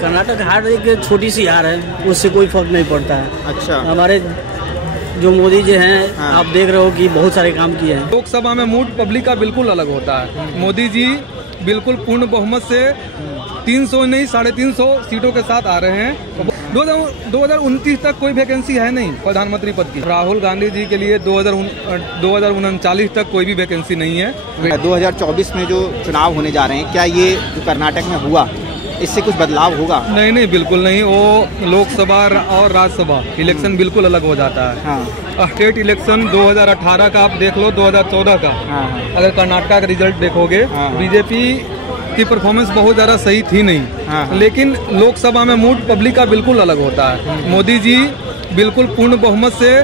कर्नाटक हार एक छोटी सी हार है, उससे कोई फर्क नहीं पड़ता है। अच्छा, हमारे जो मोदी जी हैं, हाँ। आप देख रहे हो कि बहुत सारे काम किए हैं। लोकसभा में मूड पब्लिक का बिल्कुल अलग होता है। मोदी जी बिल्कुल पूर्ण बहुमत से 300 नहीं 350 सीटों के साथ आ रहे हैं। 2029 तक कोई वैकेंसी है नहीं प्रधानमंत्री पद की। राहुल गांधी जी के लिए 2039 तक कोई भी वैकेंसी नहीं है। 2024 में जो चुनाव होने जा रहे हैं, क्या ये जो कर्नाटक में हुआ इससे कुछ बदलाव होगा? नहीं, बिल्कुल नहीं। वो लोकसभा और राज्यसभा इलेक्शन बिल्कुल अलग हो जाता है। हाँ। स्टेट इलेक्शन 2018 का आप देख लो, 2014 का। हाँ। अगर कर्नाटक का रिजल्ट देखोगे, हाँ। बीजेपी की परफॉर्मेंस बहुत ज़्यादा सही थी नहीं। हाँ। लेकिन लोकसभा में मूड पब्लिक का बिल्कुल अलग होता है। मोदी जी बिल्कुल पूर्ण बहुमत से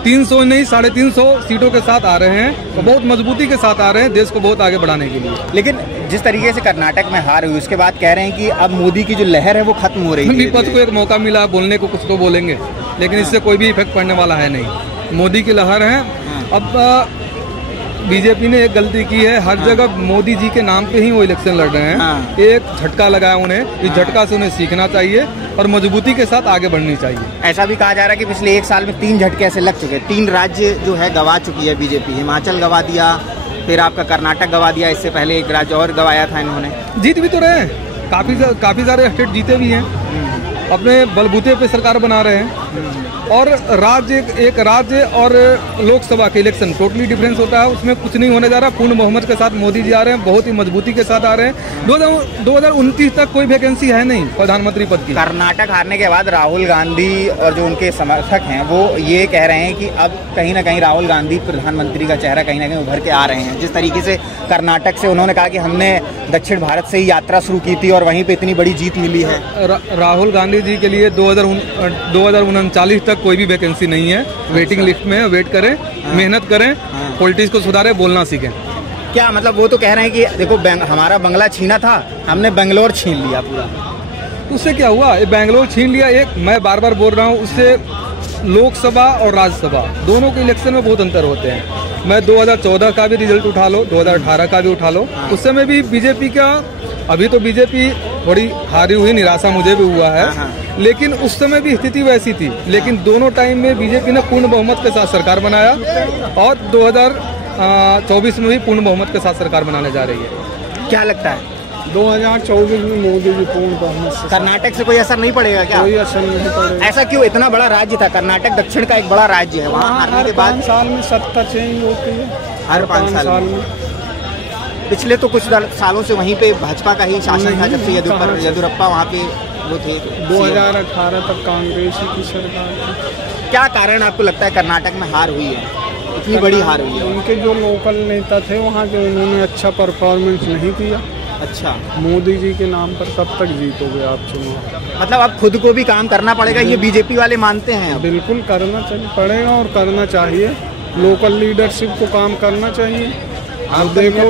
300 नहीं 350 सीटों के साथ आ रहे हैं, तो बहुत मजबूती के साथ आ रहे हैं देश को बहुत आगे बढ़ाने के लिए। लेकिन जिस तरीके से कर्नाटक में हार हुई, उसके बाद कह रहे हैं कि अब मोदी की जो लहर है वो खत्म हो रही है। विपक्ष को एक मौका मिला बोलने को, कुछ तो बोलेंगे, लेकिन इससे कोई भी इफेक्ट पड़ने वाला है नहीं। मोदी की लहर है। अब बीजेपी ने एक गलती की है, हर जगह मोदी जी के नाम पे ही वो इलेक्शन लड़ रहे हैं। एक झटका लगाया उन्हें, इस झटका से उन्हें सीखना चाहिए और मजबूती के साथ आगे बढ़नी चाहिए। ऐसा भी कहा जा रहा है कि पिछले एक साल में 3 झटके ऐसे लग चुके, 3 राज्य जो है गवा चुकी है बीजेपी। हिमाचल गवा दिया, फिर आपका कर्नाटक गवा दिया, इससे पहले एक राज्य और गवाया था इन्होंने। जीत भी तो रहे हैं, काफी सारे स्टेट जीते भी हैं, अपने बलबूते पे सरकार बना रहे हैं। और एक राज्य और लोकसभा के इलेक्शन टोटली डिफरेंस होता है, उसमें कुछ नहीं होने जा रहा। पूर्ण बहुमत के साथ मोदी जी आ रहे हैं, बहुत ही मजबूती के साथ आ रहे हैं। 2029 तक कोई वैकेंसी है नहीं प्रधानमंत्री पद की। कर्नाटक हारने के बाद राहुल गांधी और जो उनके समर्थक हैं वो ये कह रहे हैं कि अब कहीं ना कहीं राहुल गांधी प्रधानमंत्री का चेहरा कहीं ना कहीं उभर के आ रहे हैं। जिस तरीके से कर्नाटक से उन्होंने कहा कि हमने दक्षिण भारत से ही यात्रा शुरू की थी और वहीं पे इतनी बड़ी जीत मिली है। राहुल गांधी जी के लिए 2039 तक कोई भी वैकेंसी नहीं है। वेटिंग लिस्ट में वेट करें, मेहनत करें, पॉलिटिक्स को सुधारें, बोलना सीखें। क्या मतलब वो तो कह रहे हैं कि देखो हमारा बंगला छीना था, हमने बेंगलोर छीन लिया पूरा। उससे क्या हुआ? बेंगलोर छीन लिया। एक मैं बार बार बोल रहा हूँ, उससे लोकसभा और राज्यसभा दोनों के इलेक्शन में बहुत अंतर होते हैं। मैं 2014 का भी रिजल्ट उठा लो, 2018 का भी उठा लो, उस समय भी बीजेपी का, अभी तो बीजेपी थोड़ी हारी हुई, निराशा मुझे भी हुआ है, लेकिन उस समय भी स्थिति वैसी थी। लेकिन दोनों टाइम में बीजेपी ने पूर्ण बहुमत के साथ सरकार बनाया और 2024 में भी पूर्ण बहुमत के साथ सरकार बनाने जा रही है। क्या लगता है 2024 में मोदी जी पूर्ण बहुमत से? कर्नाटक से कोई असर नहीं पड़ेगा क्या? कोई असर नहीं पड़ेगा। ऐसा क्यों? इतना बड़ा राज्य था कर्नाटक, दक्षिण का एक बड़ा राज्य है, वहाँ हारने के बाद 5 साल में सत्ता चेंज होती है। हर 5 साल में। पिछले तो कुछ सालों से वहीं पे भाजपा का ही शासन था, जब से येदियुरप्पा वहाँ पे वो थे। 2018 तक कांग्रेस की सरकार थी। क्या कारण आपको लगता है कर्नाटक में हार हुई है, इतनी बड़ी हार हुई है? उनके जो लोकल नेता थे वहाँ के, उन्होंने अच्छा परफॉर्मेंस नहीं किया। अच्छा, मोदी जी के नाम पर कब तक जीतोगे आप चुनाव? मतलब अब खुद को भी काम करना पड़ेगा, ये बीजेपी वाले मानते हैं? बिल्कुल करना पड़ेगा और करना चाहिए। लोकल लीडरशिप को काम करना चाहिए। आप देखो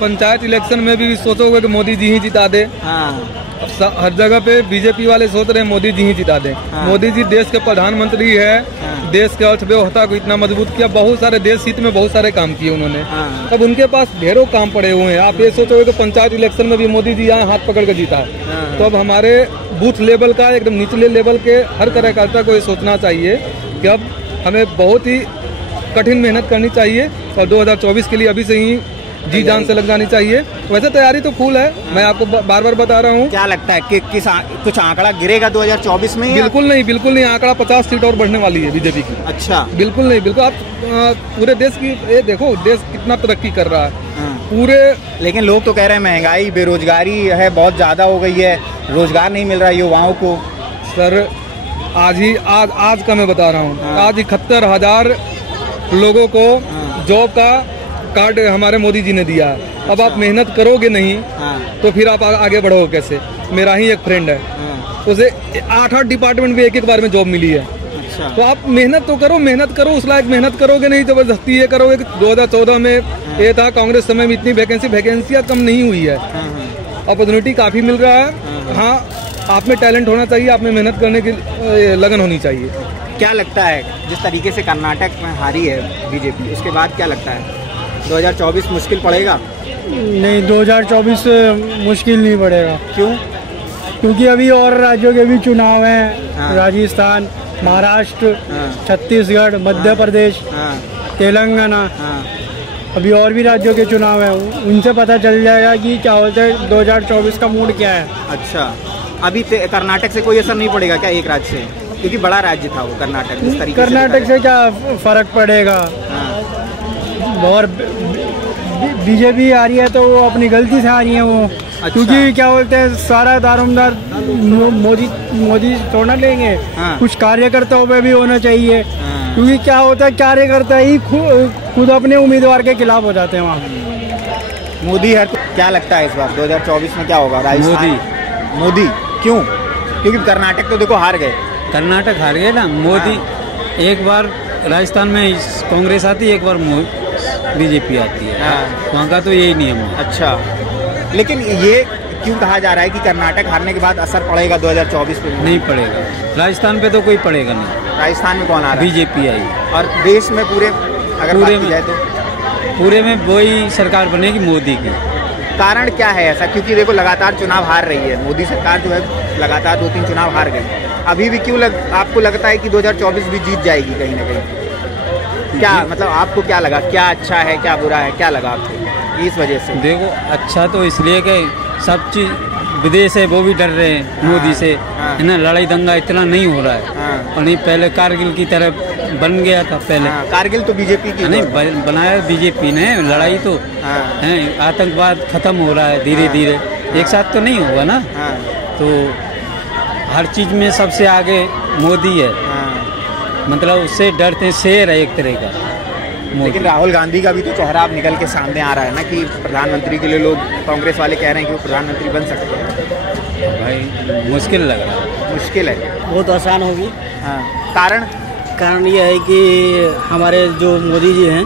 पंचायत इलेक्शन में भी सोचोगे कि मोदी जी ही जिता दे। हर जगह पे बीजेपी वाले सोच रहे हैं मोदी जी ही जिता दे। मोदी जी देश के प्रधानमंत्री है, देश के अर्थव्यवस्था को इतना मजबूत किया, बहुत सारे देश हित में बहुत सारे काम किए उन्होंने। अब उनके पास ढेरों काम पड़े हुए हैं। आप ये सोचोगे कि पंचायत इलेक्शन में भी मोदी जी यहाँ हाथ पकड़ के जीता है, तो अब हमारे बूथ लेवल का, एकदम निचले लेवल के हर कार्यकर्ता को ये सोचना चाहिए कि अब हमें बहुत ही कठिन मेहनत करनी चाहिए और 2024 के लिए अभी से ही जी जान से लग जानी चाहिए। वैसे तैयारी तो फुल है, मैं आपको बार बार बता रहा हूँ। क्या लगता है कि कुछ आंकड़ा गिरेगा 2024 में? बिल्कुल नहीं। आंकड़ा 50 सीट और बढ़ने वाली है बीजेपी की। अच्छा, बिल्कुल नहीं। आप पूरे देश की ये देखो, देश कितना तरक्की कर रहा है पूरे। लेकिन लोग तो कह रहे हैं महंगाई, बेरोजगारी है बहुत ज्यादा हो गई है, रोजगार नहीं मिल रहा है युवाओं को। सर आज का मैं बता रहा हूँ, आज 71,000 लोगों को जॉब का कार्ड हमारे मोदी जी ने दिया है। अब आप मेहनत करोगे नहीं तो फिर आप आगे बढ़ोगे कैसे? मेरा ही एक फ्रेंड है, उसे 8 डिपार्टमेंट में एक बार में जॉब मिली है। तो आप मेहनत तो करो, उस लायक मेहनत करोगे नहीं, जबरदस्ती ये करोगे। 2014 में ये था, कांग्रेस समय में इतनी वैकेंसियाँ कम नहीं हुई है, अपॉर्चुनिटी काफी मिल रहा है। हाँ, आप में टैलेंट होना चाहिए, आप में मेहनत करने की लगन होनी चाहिए। क्या लगता है जिस तरीके से कर्नाटक में हारी है बीजेपी, उसके बाद क्या लगता है 2024 मुश्किल पड़ेगा? नहीं, 2024 मुश्किल नहीं पड़ेगा। क्यों? क्योंकि अभी और राज्यों के भी चुनाव हैं, राजस्थान, महाराष्ट्र, छत्तीसगढ़, मध्य प्रदेश, तेलंगाना, अभी और भी राज्यों के चुनाव हैं। उनसे पता चल जाएगा कि क्या होता है 2024 का मूड क्या है। अच्छा, अभी कर्नाटक से कोई असर नहीं पड़ेगा क्या एक राज्य से, क्योंकि बड़ा राज्य था वो कर्नाटक, इस तरीके कर्नाटक से क्या फर्क पड़ेगा। और बीजेपी आ रही है तो वो अपनी गलती से आ रही है वो। अच्छा। क्योंकि क्या बोलते हैं सारा दारोमदार मोदी थोड़ा लेंगे। कुछ कार्यकर्ताओं पे भी होना चाहिए। क्योंकि क्या होता है कार्यकर्ता ही खुद अपने उम्मीदवार के खिलाफ हो जाते हैं वहाँ। मोदी है तो क्या लगता है इस बार 2024 में क्या होगा? मोदी क्यों? क्योंकि कर्नाटक तो देखो हार गए, कर्नाटक हार गए ना। मोदी एक बार राजस्थान में कांग्रेस आती है, एक बार बीजेपी आती है। वहाँ का तो यही नियम है। अच्छा, लेकिन ये क्यों कहा जा रहा है कि कर्नाटक हारने के बाद असर पड़ेगा 2024 पे? नहीं पड़ेगा, राजस्थान पे तो कोई पड़ेगा नहीं। राजस्थान में कौन आ रहा है? बीजेपी आई। और देश में पूरे अगर बात की जाए तो पूरे में वही सरकार बनेगी मोदी की। कारण क्या है ऐसा? क्योंकि देखो लगातार चुनाव हार रही है मोदी सरकार, जो है लगातार 2-3 चुनाव हार गई। अभी भी क्यों आपको लगता है कि 2024 भी जीत जाएगी कहीं ना कहीं? क्या मतलब आपको क्या लगा, क्या अच्छा है क्या बुरा है, क्या लगा आपको इस वजह से? देखो अच्छा तो इसलिए कि सब चीज विदेश है वो भी डर रहे हैं मोदी से, है ना। लड़ाई दंगा इतना नहीं हो रहा है। और नहीं पहले कारगिल की तरह बन गया था पहले। कारगिल तो बीजेपी की नहीं बनाया बीजेपी ने। लड़ाई तो है, आतंकवाद खत्म हो रहा है धीरे धीरे, एक साथ तो नहीं होगा ना। तो हर चीज में सबसे आगे मोदी है, मतलब उससे डरते शेर है एक तरह का। लेकिन राहुल गांधी का भी तो चेहरा अब निकल के सामने आ रहा है ना कि प्रधानमंत्री के लिए लोग कांग्रेस वाले कह रहे हैं कि वो प्रधानमंत्री बन सकते हैं। भाई मुश्किल लग रहा है। मुश्किल है, बहुत आसान होगी। कारण ये है कि हमारे जो मोदी जी हैं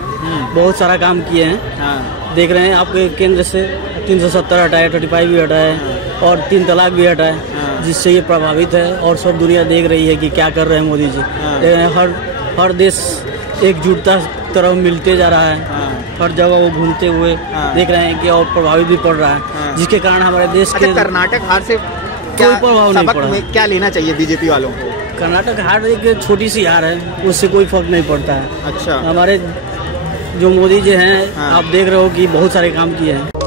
बहुत सारा काम किए हैं। देख रहे हैं आपके केंद्र से 370 हटाए, 35 भी हटाए और 3 तलाक भी हटाए, जिससे ये प्रभावित है। और सब दुनिया देख रही है कि क्या कर रहे हैं मोदी जी। देख रहे हैं हर देश एकजुटता तरफ मिलते जा रहा है। हर जगह वो घूमते हुए देख रहे हैं कि और प्रभावित भी पड़ रहा है, जिसके कारण हमारे देश के कर्नाटक हार से कोई प्रभाव नहीं पड़ा। क्या लेना चाहिए बीजेपी वालों को? कर्नाटक हार एक छोटी सी हार है, उससे कोई फर्क नहीं पड़ता है। अच्छा, हमारे जो मोदी जी हैं आप देख रहे हो कि बहुत सारे काम किए हैं।